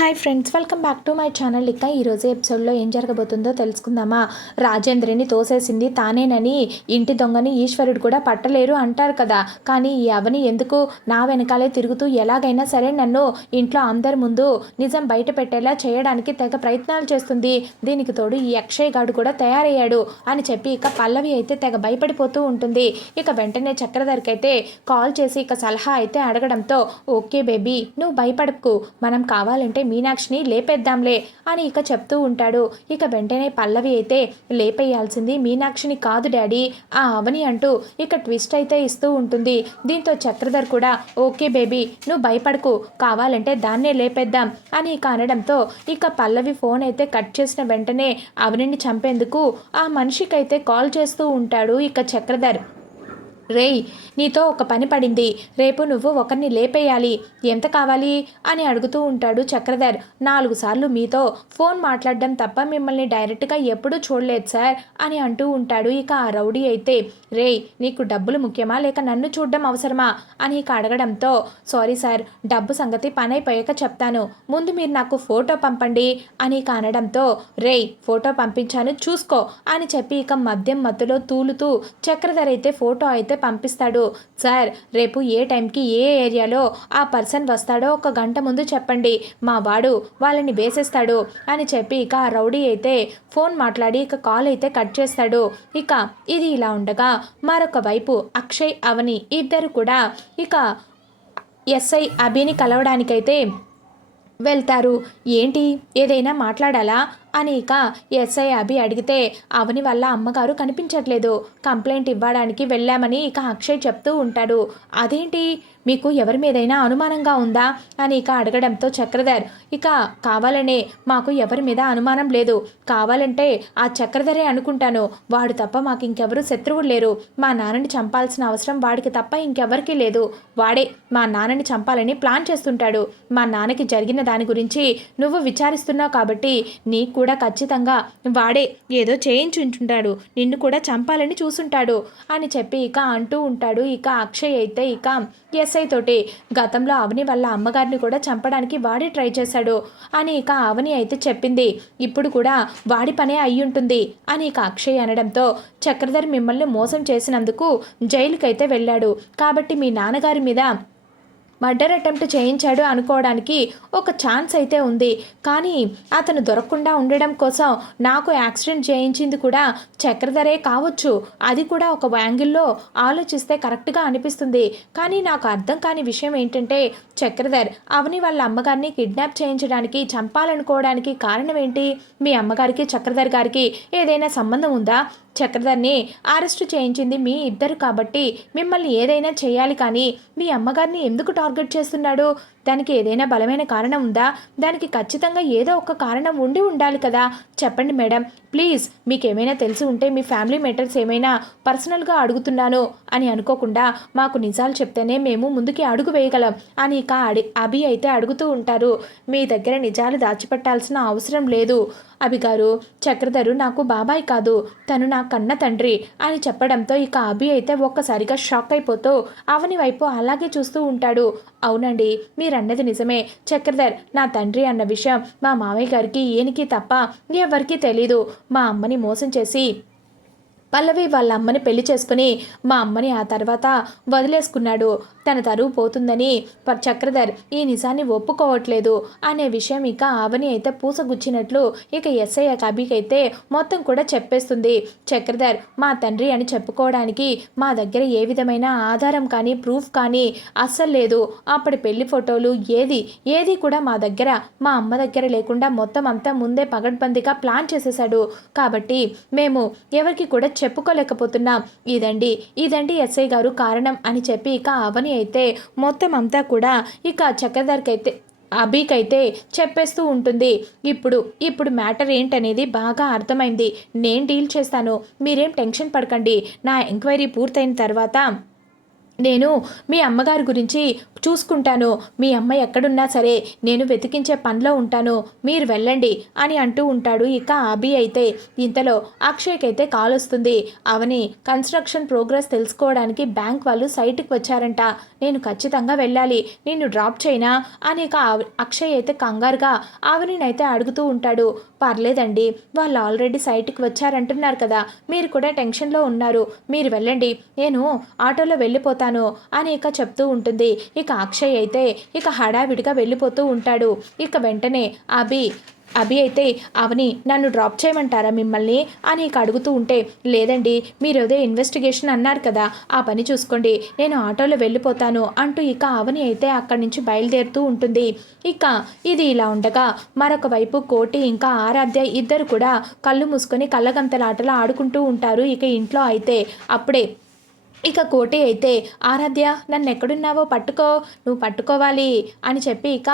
Hi friends, welcome back to my channel. ఇక ఈరోజు ఎపిసోడ్లో ఏం జరగబోతుందో తెలుసుకుందామా. రాజేంద్రని తోసేసింది తానేనని ఇంటి దొంగని ఈశ్వరుడు కూడా పట్టలేరు అంటారు కదా. కానీ ఈ అవని ఎందుకు నా వెనకాలే తిరుగుతూ ఎలాగైనా సరే నన్ను ఇంట్లో అందరి ముందు నిజం బయట పెట్టేలా చేయడానికి తెగ ప్రయత్నాలు చేస్తుంది. దీనికి తోడు ఈ అక్షయ్ గాడు కూడా తయారయ్యాడు అని చెప్పి ఇక పల్లవి అయితే తెగ భయపడిపోతూ ఉంటుంది. ఇక వెంటనే చక్రధర్కి అయితే కాల్ చేసి ఇక సలహా అయితే అడగడంతో, ఓకే బేబీ నువ్వు భయపడకు, మనం కావాలంటే మీనాక్షిని లేపేద్దాంలే అని ఇక చెప్తూ ఉంటాడు. ఇక వెంటనే పల్లవి అయితే లేపేయాల్సింది మీనాక్షిని కాదు డాడీ, ఆ అవని అంటూ ఇక ట్విస్ట్ అయితే ఇస్తూ ఉంటుంది. దీంతో చక్రధర్ కూడా ఓకే బేబీ నువ్వు భయపడకు, కావాలంటే దాన్నే లేపేద్దాం అని ఇక అనడంతో ఇక పల్లవి ఫోన్ అయితే కట్ చేసిన వెంటనే అవనిని చంపేందుకు ఆ మనిషికైతే కాల్ చేస్తూ ఉంటాడు ఇక చక్రధర్. రేయ్, నీతో ఒక పని పడింది, రేపు నువ్వు ఒకరిని లేపేయాలి, ఎంత కావాలి అని అడుగుతూ ఉంటాడు చక్రధర్. 4 సార్లు మీతో ఫోన్ మాట్లాడడం తప్ప మిమ్మల్ని డైరెక్ట్గా ఎప్పుడూ చూడలేదు సార్ అని అంటూ ఉంటాడు. ఇక ఆ రౌడీ అయితే, రేయ్ నీకు డబ్బులు ముఖ్యమా లేక నన్ను చూడడం అవసరమా అని ఇక అడగడంతో, సారీ సార్, డబ్బు సంగతి పని అయిపోయాక చెప్తాను, ముందు మీరు నాకు ఫోటో పంపండి అని ఇక అనడంతో, రేయ్ ఫోటో పంపించాను చూసుకో అని చెప్పి ఇక మద్యం మత్తులో తూలుతూ చక్రధర్ అయితే ఫోటో అయితే పంపిస్తాడు. సార్ రేపు ఏ టైంకి ఏ ఏరియాలో ఆ పర్సన్ వస్తాడో 1 గంట ముందు చెప్పండి, మా వాడు వాళ్ళని వేసేస్తాడు అని చెప్పి ఇక ఆ రౌడీ అయితే ఫోన్ మాట్లాడి ఇక కాల్ అయితే కట్ చేస్తాడు. ఇక ఇది ఇలా ఉండగా మరొక వైపు అక్షయ్ అవని ఇద్దరు కూడా ఇక ఎస్ఐ అభిని కలవడానికైతే వెళ్తారు. ఏంటి ఏదైనా మాట్లాడాలా అని ఇక ఎస్ఐ అభి అడిగితే, అవని వల్ల అమ్మగారు కనిపించట్లేదు, కంప్లైంట్ ఇవ్వడానికి వెళ్ళామని ఇక అక్షయ్ చెప్తూ ఉంటాడు. అదేంటి మీకు ఎవరి మీదైనా అనుమానంగా ఉందా అని ఇక అడగడంతో చక్రధర్, ఇక కావాలనే మాకు ఎవరి మీద అనుమానం లేదు, కావాలంటే ఆ చక్రధరే అనుకుంటాను, వాడు తప్ప మాకు ఇంకెవరు శత్రువులు లేరు, మా నాన్నని చంపాల్సిన అవసరం వాడికి తప్ప ఇంకెవరికీ లేదు, వాడే మా నాన్నని చంపాలని ప్లాన్ చేస్తుంటాడు, మా నాన్నకి జరిగిన దాని గురించి నువ్వు విచారిస్తున్నావు కాబట్టి నీకు కూడా ఖచ్చితంగా వాడే ఏదో చేయించుంటాడు, నిన్ను కూడా చంపాలని చూసుంటాడు అని చెప్పి ఇక అంటూ ఉంటాడు. ఇక అక్షయ్ అయితే ఇక ఎస్ఐ తోటి గతంలో అవని వాళ్ళ అమ్మగారిని కూడా చంపడానికి వాడే ట్రై చేశాడు అని ఇక అవని అయితే చెప్పింది, ఇప్పుడు కూడా వాడి పనే అయ్యుంటుంది అని ఇక అక్షయ్ అనడంతో, చక్రధర్ మిమ్మల్ని మోసం చేసినందుకు జైలుకైతే వెళ్ళాడు కాబట్టి మీ నాన్నగారి మీద మర్డర్ అటెంప్ట్ చేయించాడు అనుకోవడానికి ఒక ఛాన్స్ అయితే ఉంది, కానీ అతను దొరకకుండా ఉండడం కోసం నాకు యాక్సిడెంట్ చేయించింది కూడా చక్రధరే కావచ్చు, అది కూడా ఒక యాంగిల్లో ఆలోచిస్తే కరెక్ట్గా అనిపిస్తుంది, కానీ నాకు అర్థం కాని విషయం ఏంటంటే చక్రధర్ అవని వాళ్ళ అమ్మగారిని కిడ్నాప్ చేయించడానికి చంపాలనుకోవడానికి కారణం ఏంటి? మీ అమ్మగారికి చక్రధర్ గారికి ఏదైనా సంబంధం ఉందా? చక్రధర్ని అరెస్టు చేయించింది మీ ఇద్దరు కాబట్టి మిమ్మల్ని ఏదైనా చేయాలి, కానీ మీ అమ్మగారిని ఎందుకు టార్గెట్ చేస్తున్నాడు? దానికి ఏదైనా బలమైన కారణం ఉందా? దానికి ఖచ్చితంగా ఏదో ఒక కారణం ఉండి ఉండాలి కదా, చెప్పండి మేడం ప్లీజ్, మీకు ఏమైనా తెలిసి ఉంటే మీ ఫ్యామిలీ మ్యాటర్స్ ఏమైనా పర్సనల్గా అడుగుతున్నాను అని అనుకోకుండా మాకు నిజాలు చెప్తేనే మేము ముందుకి అడుగు వేయగలం అని ఇక అభి అయితే అడుగుతూ ఉంటారు. మీ దగ్గర నిజాలు దాచిపెట్టాల్సిన అవసరం లేదు అభి గారు, చక్రధరు నాకు బాబాయ్ కాదు, తను నా కన్న తండ్రి అని చెప్పడంతో ఇక అభి అయితే ఒక్కసారిగా షాక్ అయిపోతూ అవని వైపు అలాగే చూస్తూ ఉంటాడు. అవునండి మీరన్నది నిజమే, చక్రధర్ నా తండ్రి అన్న విషయం మా మామయ్య గారికి ఈయనకి తప్ప ఎవరికీ తెలీదు, మా అమ్మని మోసం చేసి పల్లవి వాళ్ళ అమ్మని పెళ్లి చేసుకుని మా అమ్మని ఆ తర్వాత వదిలేసుకున్నాడు, తన తరువు పోతుందని చక్రధర్ ఈ నిజాన్ని ఒప్పుకోవట్లేదు అనే విషయం ఇక అవని అయితే పూసగుచ్చినట్లు ఇక ఎస్ఐ అభికైతే మొత్తం కూడా చెప్పేస్తుంది. చక్రధర్ మా తండ్రి అని చెప్పుకోవడానికి మా దగ్గర ఏ విధమైన ఆధారం కానీ ప్రూఫ్ కానీ అస్సలు లేదు, అప్పటి పెళ్లి ఫోటోలు ఏది కూడా మా దగ్గర మా అమ్మ దగ్గర లేకుండా మొత్తం అంతా ముందే పగడ్బందీగా ప్లాన్ చేసేసాడు, కాబట్టి మేము ఎవరికి కూడా చెప్పుకోలేకపోతున్నాం, ఇదండి ఎస్ఐ గారు కారణం అని చెప్పి ఇక అవని అయితే మొత్తం అంతా కూడా ఇక చక్రధర్కి అయితే అభికైతే చెప్పేస్తూ ఉంటుంది. ఇప్పుడు మ్యాటర్ ఏంటనేది బాగా అర్థమైంది, నేను డీల్ చేస్తాను, మీరేం టెన్షన్ పడకండి, నా ఎంక్వైరీ పూర్తయిన తర్వాత నేను మీ అమ్మగారి గురించి చూసుకుంటాను. మీ అమ్మ ఎక్కడున్నా సరే నేను వెతికించే పనిలో ఉంటాను. మీరు వెళ్ళండి అని అంటూ ఉంటాడు. ఇక అభి అయితే ఇంతలో అక్షయ్కి అయితే కాల్ వస్తుంది. అవని కన్స్ట్రక్షన్ ప్రోగ్రెస్ తెలుసుకోవడానికి బ్యాంక్ వాళ్ళు సైట్కి వచ్చారంట. నేను ఖచ్చితంగా వెళ్ళాలి. నిన్ను డ్రాప్ చేయనా అని ఇక అక్షయ్ అయితే కంగారుగా అవనినైతే అడుగుతూ ఉంటాడు. పర్లేదండి, వాళ్ళు ఆల్రెడీ సైట్కి వచ్చారంటున్నారు కదా, మీరు కూడా టెన్షన్లో ఉన్నారు. మీరు వెళ్ళండి, నేను ఆటోలో వెళ్ళిపోతాను అని ఇక చెప్తూ ఉంటుంది. ఇక అక్షయ్ అయితే ఇక హడావిడిగా వెళ్ళిపోతూ ఉంటాడు. ఇక వెంటనే అభి అయితే అవని నన్ను డ్రాప్ చేయమంటారా మిమ్మల్ని అని ఇక అడుగుతూ ఉంటే, లేదండి, మీరు ఏదో ఇన్వెస్టిగేషన్ అన్నారు కదా, ఆ పని చూసుకోండి, నేను ఆటోలో వెళ్ళిపోతాను అంటూ ఇక అవని అయితే అక్కడి నుంచి బయలుదేరుతూ ఉంటుంది. ఇక ఇది ఇలా ఉండగా మరొక వైపు కోటి ఇంకా ఆరాధ్య ఇద్దరు కూడా కళ్ళు మూసుకొని కళ్ళగంతలాటలు ఆడుకుంటూ ఉంటారు. ఇక ఇంట్లో అయితే అప్పుడే ఇక కోటి అయితే, ఆరాధ్య నన్ను ఎక్కడున్నావో పట్టుకో, నువ్వు పట్టుకోవాలి అని చెప్పి ఇక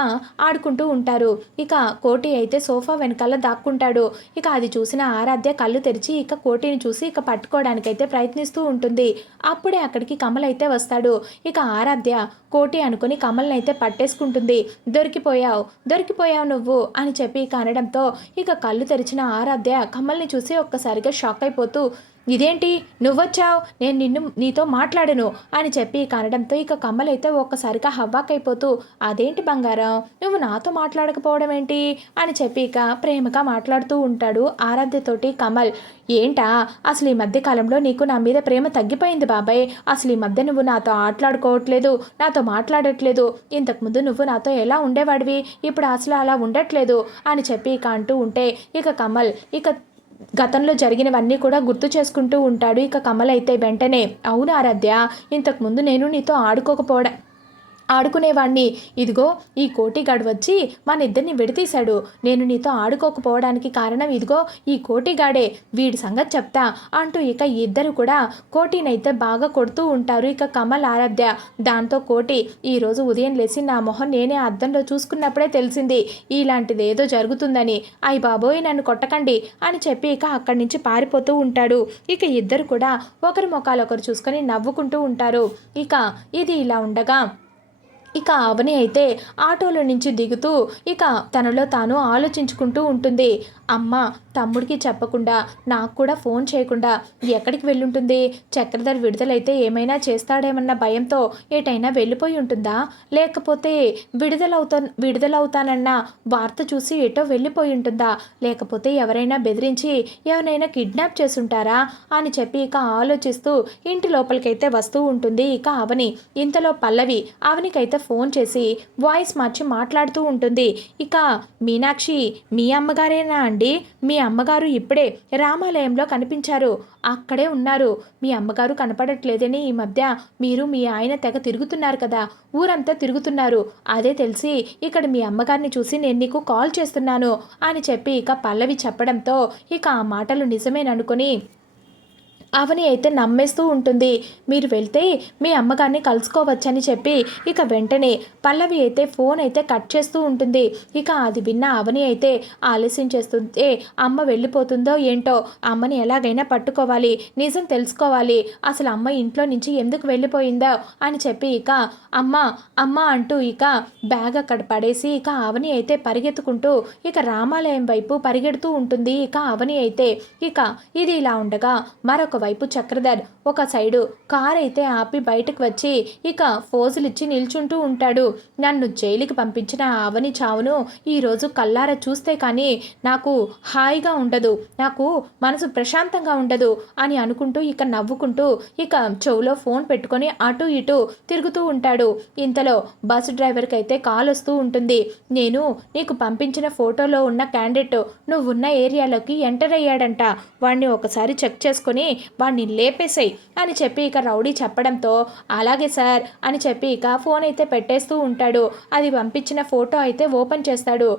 ఆడుకుంటూ ఉంటారు. ఇక కోటి అయితే సోఫా వెనకాల దాక్కుంటాడు. ఇక అది చూసిన ఆరాధ్య కళ్ళు తెరిచి ఇక కోటిని చూసి ఇక పట్టుకోవడానికైతే ప్రయత్నిస్తూ ఉంటుంది. అప్పుడే అక్కడికి కమల్ అయితే వస్తాడు. ఇక ఆరాధ్య కోటి అనుకుని కమల్ని అయితే పట్టేసుకుంటుంది. దొరికిపోయావు నువ్వు అని చెప్పి ఇక అనడంతో ఇక కళ్ళు తెరిచిన ఆరాధ్య కమల్ని చూసి ఒక్కసారిగా షాక్ అయిపోతూ, ఇదేంటి నువ్వొచ్చావు, నేను నీతో మాట్లాడను అని చెప్పి కనడంతో ఇక కమల్ అయితే ఒక్కసారిగా హవ్వాకైపోతూ, అదేంటి బంగారం, నువ్వు నాతో మాట్లాడకపోవడం ఏంటి అని చెప్పి ఇక ప్రేమగా మాట్లాడుతూ ఉంటాడు ఆరాధ్యతోటి కమల్. ఏంటా అసలు ఈ మధ్య కాలంలో నీకు నా మీద ప్రేమ తగ్గిపోయింది బాబాయ్, అసలు ఈ మధ్య నువ్వు నాతో ఆటలాడుకోవట్లేదు, నాతో మాట్లాడట్లేదు, ఇంతకుముందు నువ్వు నాతో ఎలా ఉండేవాడివి, ఇప్పుడు అసలు అలా ఉండట్లేదు అని చెప్పి ఇక అంటూ ఉంటే ఇక కమల్ ఇక గతంలో జరిగినవన్నీ కూడా గుర్తు చేసుకుంటూ ఉంటాడు. ఇక కమల్ అయితే వెంటనే, అవును ఆరాధ్య, ఇంతకుముందు నేను నీతో ఆడుకునేవాణ్ణి, ఇదిగో ఈ కోటిగాడు వచ్చి మన ఇద్దరిని విడతీశాడు, నేను నీతో ఆడుకోకపోవడానికి కారణం ఇదిగో ఈ కోటిగాడే, వీడి సంగతి చెప్తా అంటూ ఇక ఇద్దరు కూడా కోటినైతే బాగా కొడుతూ ఉంటారు. ఇక కమల్ ఆరాధ్య. దాంతో కోటి, ఈరోజు ఉదయం లేచి నా మొహం నేనే అద్దంలో చూసుకున్నప్పుడే తెలిసింది ఇలాంటిది ఏదో జరుగుతుందని, అయ్య బాబోయ్ నన్ను కొట్టకండి అని చెప్పి ఇక అక్కడి నుంచి పారిపోతూ ఉంటాడు. ఇక ఇద్దరు కూడా ఒకరి ముఖాలొకరు చూసుకొని నవ్వుకుంటూ ఉంటారు. ఇక ఇది ఇలా ఉండగా ఇక అవని అయితే ఆటోలో నుంచి దిగుతూ ఇక తనలో తాను ఆలోచించుకుంటూ ఉంటుంది. అమ్మ తమ్ముడికి చెప్పకుండా నాకు కూడా ఫోన్ చేయకుండా ఎక్కడికి వెళ్ళుంటుంది, చక్రధర్ విడుదలైతే ఏమైనా చేస్తాడేమన్న భయంతో ఏటైనా వెళ్ళిపోయి ఉంటుందా, లేకపోతే విడుదలవుతానన్న వార్త చూసి ఎటో వెళ్ళిపోయి ఉంటుందా, లేకపోతే ఎవరైనా బెదిరించి ఎవరైనా కిడ్నాప్ చేసుంటారా అని చెప్పి ఇక ఆలోచిస్తూ ఇంటి లోపలికైతే వస్తూ ఉంటుంది. ఇక అవని ఇంతలో పల్లవి అవనికైతే ఫోన్ చేసి వాయిస్ మార్చి మాట్లాడుతూ ఉంటుంది. ఇక మీనాక్షి, మీ అమ్మగారేనా అండి, మీ అమ్మగారు ఇప్పుడే రామాలయంలో కనిపించారు, అక్కడే ఉన్నారు, మీ అమ్మగారు కనపడట్లేదని ఈ మధ్య మీరు మీ ఆయన తెగ తిరుగుతున్నారు కదా, ఊరంతా తిరుగుతున్నారు, అదే తెలిసి ఇక్కడ మీ అమ్మగారిని చూసి నేను నీకు కాల్ చేస్తున్నాను అని చెప్పి ఇక పల్లవి చెప్పడంతో ఇక ఆ మాటలు నిజమేననుకొని అవని అయితే నమ్మేస్తూ ఉంటుంది. మీరు వెళ్తే మీ అమ్మగారిని కలుసుకోవచ్చని చెప్పి ఇక వెంటనే పల్లవి అయితే ఫోన్ అయితే కట్ చేస్తూ ఉంటుంది. ఇక అది విన్న అవని అయితే ఆలస్యం చేస్తుంటే అమ్మ వెళ్ళిపోతుందో ఏంటో, అమ్మని ఎలాగైనా పట్టుకోవాలి, నిజం తెలుసుకోవాలి, అసలు అమ్మ ఇంట్లో నుంచి ఎందుకు వెళ్ళిపోయిందో అని చెప్పి ఇక అమ్మ అమ్మ అంటూ ఇక బ్యాగ్ అక్కడ పడేసి ఇక అవని అయితే పరిగెత్తుకుంటూ ఇక రామాలయం వైపు పరిగెడుతూ ఉంటుంది. ఇక అవని అయితే ఇక ఇది ఇలా ఉండగా మరొక వైపు చక్రధర్ ఒక సైడు కార్ అయితే ఆపి బయటకు వచ్చి ఇక ఫోజులిచ్చి నిల్చుంటూ ఉంటాడు. నన్ను జైలుకి పంపించిన అవని చావును ఈరోజు కల్లారా చూస్తే కానీ నాకు హాయిగా ఉండదు, నాకు మనసు ప్రశాంతంగా ఉండదు అని అనుకుంటూ ఇక నవ్వుకుంటూ ఇక చెవులో ఫోన్ పెట్టుకొని అటు ఇటు తిరుగుతూ ఉంటాడు. ఇంతలో బస్సు డ్రైవర్కి అయితే కాల్ వస్తూ ఉంటుంది. నేను నీకు పంపించిన ఫోటోలో ఉన్న క్యాండిడేట్ నువ్వున్న ఏరియాలోకి ఎంటర్ అయ్యాడంట, వాడిని ఒకసారి చెక్ చేసుకొని వాడిని లేపేసాయి అని చెప్పి ఇక రౌడీ చెప్పడంతో అలాగే సార్ అని చెప్పి ఇక ఫోన్ అయితే పెట్టేస్తూ ఉంటాడు. అది పంపించిన ఫోటో అయితే ఓపెన్ చేస్తాడు.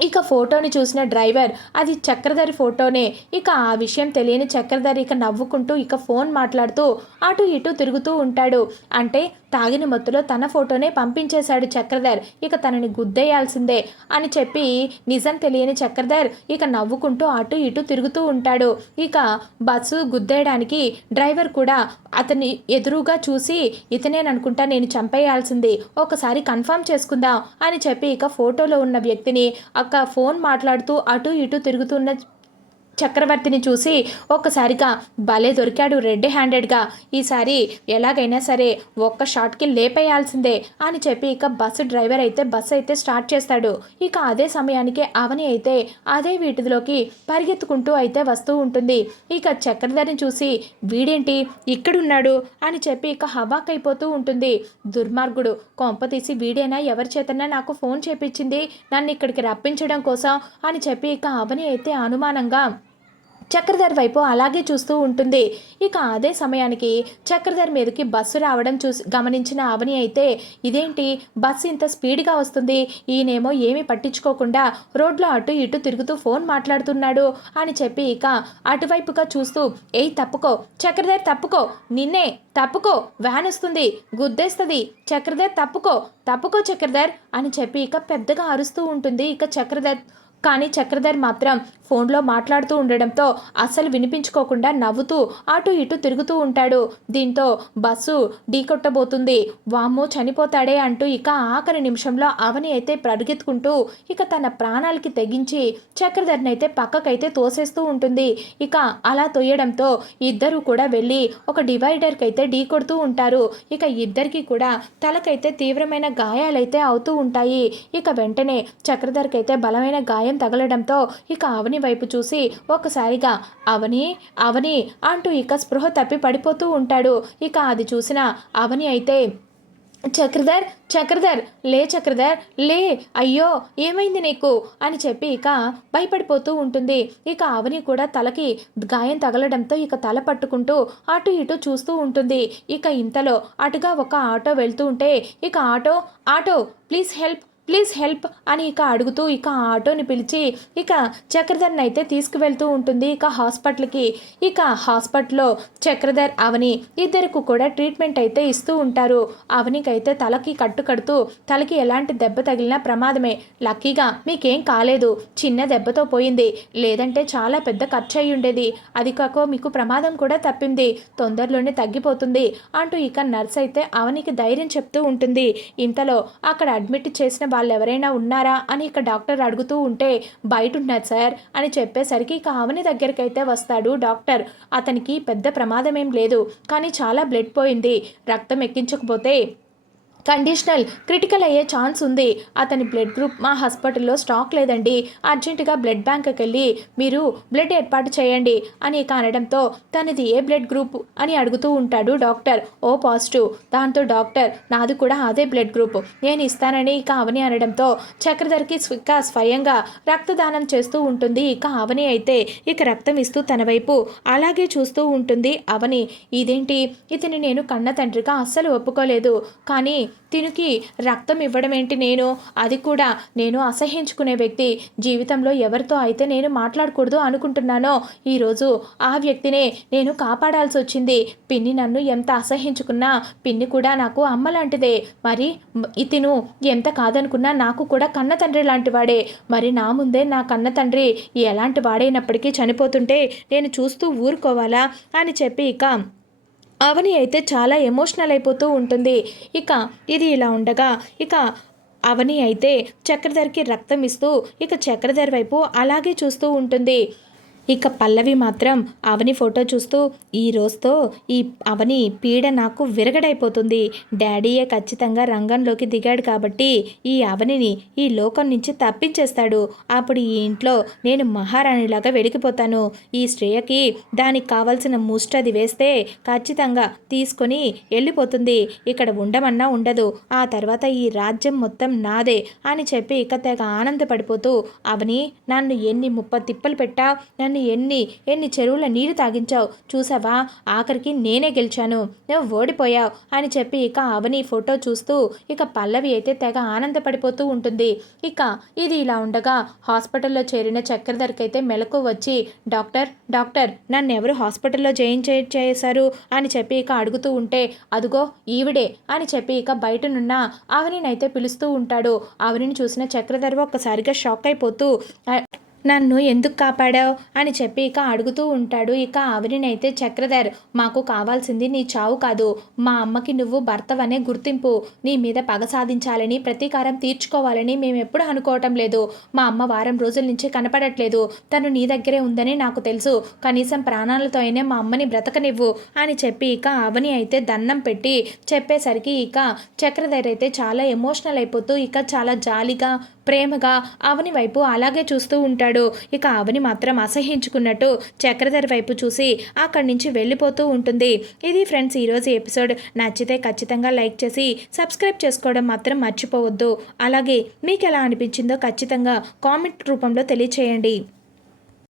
ఇక ఫోటోని చూసిన డ్రైవర్ అది చక్రధరి ఫోటోనే. ఇక ఆ విషయం తెలియని చక్రధరి ఇక నవ్వుకుంటూ ఇక ఫోన్ మాట్లాడుతూ అటు ఇటు తిరుగుతూ ఉంటాడు. అంటే తాగిన మత్తులో తన ఫోటోనే పంపించేశాడు చక్రధర్. ఇక తనని గుద్దేయాల్సిందే అని చెప్పి నిజం తెలియని చక్రధర్ ఇక నవ్వుకుంటూ అటు ఇటు తిరుగుతూ ఉంటాడు. ఇక బస్సు గుద్దేయడానికి డ్రైవర్ కూడా అతన్ని ఎదురుగా చూసి ఇతనేననుకుంటా నేను చంపేయాల్సింది, ఒకసారి కన్ఫర్మ్ చేసుకుందాం అని చెప్పి ఇక ఫోటోలో ఉన్న వ్యక్తిని ఫోన్ మాట్లాడుతూ అటు ఇటు తిరుగుతున్న చక్రవర్తిని చూసి ఒక్కసారిగా భలే దొరికాడు రెడ్ హ్యాండెడ్గా, ఈసారి ఎలాగైనా సరే ఒక్క షాట్కి లేపేయాల్సిందే అని చెప్పి ఇక బస్సు డ్రైవర్ అయితే బస్సు అయితే స్టార్ట్ చేస్తాడు. ఇక అదే సమయానికి అవని అయితే అదే వీటిలోకి పరిగెత్తుకుంటూ అయితే వస్తూ ఉంటుంది. ఇక చక్రధర్ని చూసి వీడేంటి ఇక్కడున్నాడు అని చెప్పి ఇక హవాక్ అయిపోతూ ఉంటుంది. దుర్మార్గుడు, కొంపతీసి వీడేనా ఎవరి చేతన్నా నాకు ఫోన్ చేపించింది నన్ను ఇక్కడికి రప్పించడం కోసం అని చెప్పి ఇక అవని అయితే అనుమానంగా చక్రధర్ వైపు అలాగే చూస్తూ ఉంటుంది. ఇక అదే సమయానికి చక్రధర్ మీదకి బస్సు రావడం గమనించిన అవని అయితే ఇదేంటి బస్సు ఇంత స్పీడ్గా వస్తుంది, ఈయనేమో ఏమీ పట్టించుకోకుండా రోడ్లో అటు ఇటు తిరుగుతూ ఫోన్ మాట్లాడుతున్నాడు అని చెప్పి ఇక అటువైపుగా చూస్తూ ఏయ్ తప్పుకో చక్రధర్ తప్పుకో, నిన్నే తప్పుకో, వ్యాన్ వస్తుంది గుద్దేస్తుంది, చక్రధర్ తప్పుకో తప్పుకో చక్రధర్ అని చెప్పి ఇక పెద్దగా అరుస్తూ ఉంటుంది ఇక చక్రధర్. కానీ చక్రధర్ మాత్రం ఫోన్లో మాట్లాడుతూ ఉండడంతో అస్సలు వినిపించుకోకుండా నవ్వుతూ అటు ఇటు తిరుగుతూ ఉంటాడు. దీంతో బస్సు ఢీకొట్టబోతుంది, వామ్మో చనిపోతాడే అంటూ ఇక ఆఖరి నిమిషంలో అవని అయితే పరిగెత్తుకుంటూ ఇక తన ప్రాణాలకి తెగించి చక్రధర్ని అయితే పక్కకైతే తోసేస్తూ ఉంటుంది. ఇక అలా తోయడంతో ఇద్దరు కూడా వెళ్ళి ఒక డివైడర్కి అయితే ఢీకొడుతూ ఉంటారు. ఇక ఇద్దరికి కూడా తలకైతే తీవ్రమైన గాయాలైతే అవుతూ ఉంటాయి. ఇక వెంటనే చక్రధర్కి అయితే బలమైన గాయం తగలడంతో ఇక అవని వైపు చూసి ఒక్కసారిగా అవని అవని అంటూ ఇక స్పృహ తప్పి పడిపోతూ ఉంటాడు. ఇక అది చూసిన అవని అయితే చక్రధర్ చక్రధర్ లే చక్రధర్ లే, అయ్యో ఏమైంది నీకు అని చెప్పి ఇక భయపడిపోతూ ఉంటుంది. ఇక అవని కూడా తలకి గాయం తగలడంతో ఇక తల పట్టుకుంటూ అటు ఇటు చూస్తూ ఉంటుంది. ఇక ఇంతలో అటుగా ఒక ఆటో వెళ్తూ ఉంటే ఇక auto auto please help please help అని ఇక అడుగుతూ ఇక ఆటోని పిలిచి ఇక చక్రధర్ని అయితే తీసుకువెళ్తూ ఉంటుంది ఇక హాస్పిటల్కి. ఇక హాస్పిటల్లో చక్రధర్ అవని ఇద్దరికి కూడా ట్రీట్మెంట్ అయితే ఇస్తూ ఉంటారు. అవనికైతే తలకి కట్టు కడుతూ తలకి ఎలాంటి దెబ్బ తగిలినా ప్రమాదమే, లక్కీగా మీకేం కాలేదు, చిన్న దెబ్బతో పోయింది, లేదంటే చాలా పెద్ద ఖర్చు అయి ఉండేది, అది కాక మీకు ప్రమాదం కూడా తప్పింది, తొందరలోనే తగ్గిపోతుంది అంటూ ఇక నర్స్ అయితే అవనికి ధైర్యం చెప్తూ ఉంటుంది. ఇంతలో అక్కడ అడ్మిట్ చేసిన వాళ్ళు ఎవరైనా ఉన్నారా అని ఇక డాక్టర్ అడుగుతూ ఉంటే బయట ఉన్నారు సార్ అని చెప్పేసరికి ఇక అవని దగ్గరికి అయితే వస్తాడు డాక్టర్. అతనికి పెద్ద ప్రమాదం ఏం లేదు, కానీ చాలా బ్లడ్ పోయింది, రక్తం ఎక్కించకపోతే కండిషనల్ క్రిటికల్ అయ్యే ఛాన్స్ ఉంది, అతని బ్లడ్ గ్రూప్ మా హాస్పిటల్లో స్టాక్ లేదండి, అర్జెంటుగా బ్లడ్ బ్యాంక్కి వెళ్ళి మీరు బ్లడ్ ఏర్పాటు చేయండి అని ఇక అనడంతో తనది ఏ బ్లడ్ గ్రూప్ అని అడుగుతూ ఉంటాడు డాక్టర్. O positive. దాంతో డాక్టర్ నాది కూడా అదే బ్లడ్ గ్రూప్, నేను ఇస్తానని ఇక అవని అనడంతో చక్రధర్కి ఇక స్వయంగా రక్తదానం చేస్తూ ఉంటుంది ఇక అవని అయితే ఇక రక్తం ఇస్తూ తన వైపు అలాగే చూస్తూ ఉంటుంది అవని. ఇదేంటి ఇతని నేను కన్న తండ్రిగా అస్సలు ఒప్పుకోలేదు, కానీ తినికి రక్తం ఇవ్వడం ఏంటి, నేను అది కూడా నేను అసహించుకునే వ్యక్తి, జీవితంలో ఎవరితో అయితే నేను మాట్లాడకూడదు అనుకుంటున్నానో ఈరోజు ఆ వ్యక్తినే నేను కాపాడాల్సి వచ్చింది. పిన్ని నన్ను ఎంత అసహించుకున్నా పిన్ని కూడా నాకు అమ్మ లాంటిదే, మరి ఇతను ఎంత కాదనుకున్నా నాకు కూడా కన్న తండ్రి లాంటి వాడే, మరి నా ముందే నా కన్న తండ్రి ఎలాంటి వాడైనప్పటికీ చనిపోతుంటే నేను చూస్తూ ఊరుకోవాలా అని చెప్పి ఇక అవని అయితే చాలా ఎమోషనల్ అయిపోతూ ఉంటుంది. ఇక ఇది ఇలా ఉండగా ఇక అవని అయితే చక్రధర్కి రక్తం ఇస్తూ ఇక చక్రధర్ వైపు అలాగే చూస్తూ ఉంటుంది. ఇక పల్లవి మాత్రం అవని ఫోటో చూస్తూ ఈ రోజుతో ఈ అవని పీడ నాకు విరగడైపోతుంది, డాడీయే ఖచ్చితంగా రంగంలోకి దిగాడు కాబట్టి ఈ అవనిని ఈ లోకం నుంచి తప్పించేస్తాడు, అప్పుడు ఈ ఇంట్లో నేను మహారాణిలాగా వెలికిపోతాను, ఈ శ్రేయకి దానికి కావాల్సిన ముష్టది వేస్తే ఖచ్చితంగా తీసుకొని వెళ్ళిపోతుంది, ఇక్కడ ఉండమన్నా ఉండదు, ఆ తర్వాత ఈ రాజ్యం మొత్తం నాదే అని చెప్పి ఇక తెగ ఆనందపడిపోతూ అవని నన్ను ఎన్ని ముప్ప తిప్పలు పెట్టా, నన్ను నన్ను ఎన్ని ఎన్ని చెరువుల నీరు తాగించావు చూసావా, ఆఖరికి నేనే గెలిచాను, నువ్వు ఓడిపోయావు అని చెప్పి ఇక అవని ఫోటో చూస్తూ ఇక పల్లవి అయితే తెగ ఆనందపడిపోతూ ఉంటుంది. ఇక ఇది ఇలా ఉండగా హాస్పిటల్లో చేరిన చక్రధర్కి అయితే మెలకు వచ్చి డాక్టర్ డాక్టర్ నన్ను ఎవరు హాస్పిటల్లో చేశారు అని చెప్పి ఇక అడుగుతూ ఉంటే అదుగో ఈవిడే అని చెప్పి ఇక బయటనున్న అవనినైతే పిలుస్తూ ఉంటాడు. అవనిని చూసిన చక్రధర్ ఒక్కసారిగా షాక్ అయిపోతూ నన్ను ఎందుకు కాపాడావు అని చెప్పి ఇక అడుగుతూ ఉంటాడు. ఇక అవనినైతే చక్రధర్ మాకు కావాల్సింది నీ చావు కాదు, మా అమ్మకి నువ్వు భర్తవనే గుర్తింపు, నీ మీద పగ సాధించాలని ప్రతీకారం తీర్చుకోవాలని మేము ఎప్పుడు అనుకోవటం లేదు. మా అమ్మ వారం రోజుల నుంచి కనపడట్లేదు, తను నీ దగ్గరే ఉందని నాకు తెలుసు, కనీసం ప్రాణాలతో అయినా మా అమ్మని బ్రతకనివ్వు అని చెప్పి ఇక అవని అయితే దండం పెట్టి చెప్పేసరికి ఇక చక్రధర్ అయితే చాలా ఎమోషనల్ అయిపోతూ ఇక చాలా జాలిగా ప్రేమగా అవని వైపు అలాగే చూస్తూ ఉంటాడు. ఇక అవని మాత్రం అసహించుకున్నట్టు చక్రధర్ వైపు చూసి అక్కడి నుంచి వెళ్ళిపోతూ ఉంటుంది. ఇది ఫ్రెండ్స్ ఈరోజు ఎపిసోడ్. నచ్చితే ఖచ్చితంగా లైక్ చేసి సబ్స్క్రైబ్ చేసుకోవడం మాత్రం మర్చిపోవద్దు. అలాగే మీకు ఎలా అనిపించిందో ఖచ్చితంగా కామెంట్ రూపంలో తెలియచేయండి.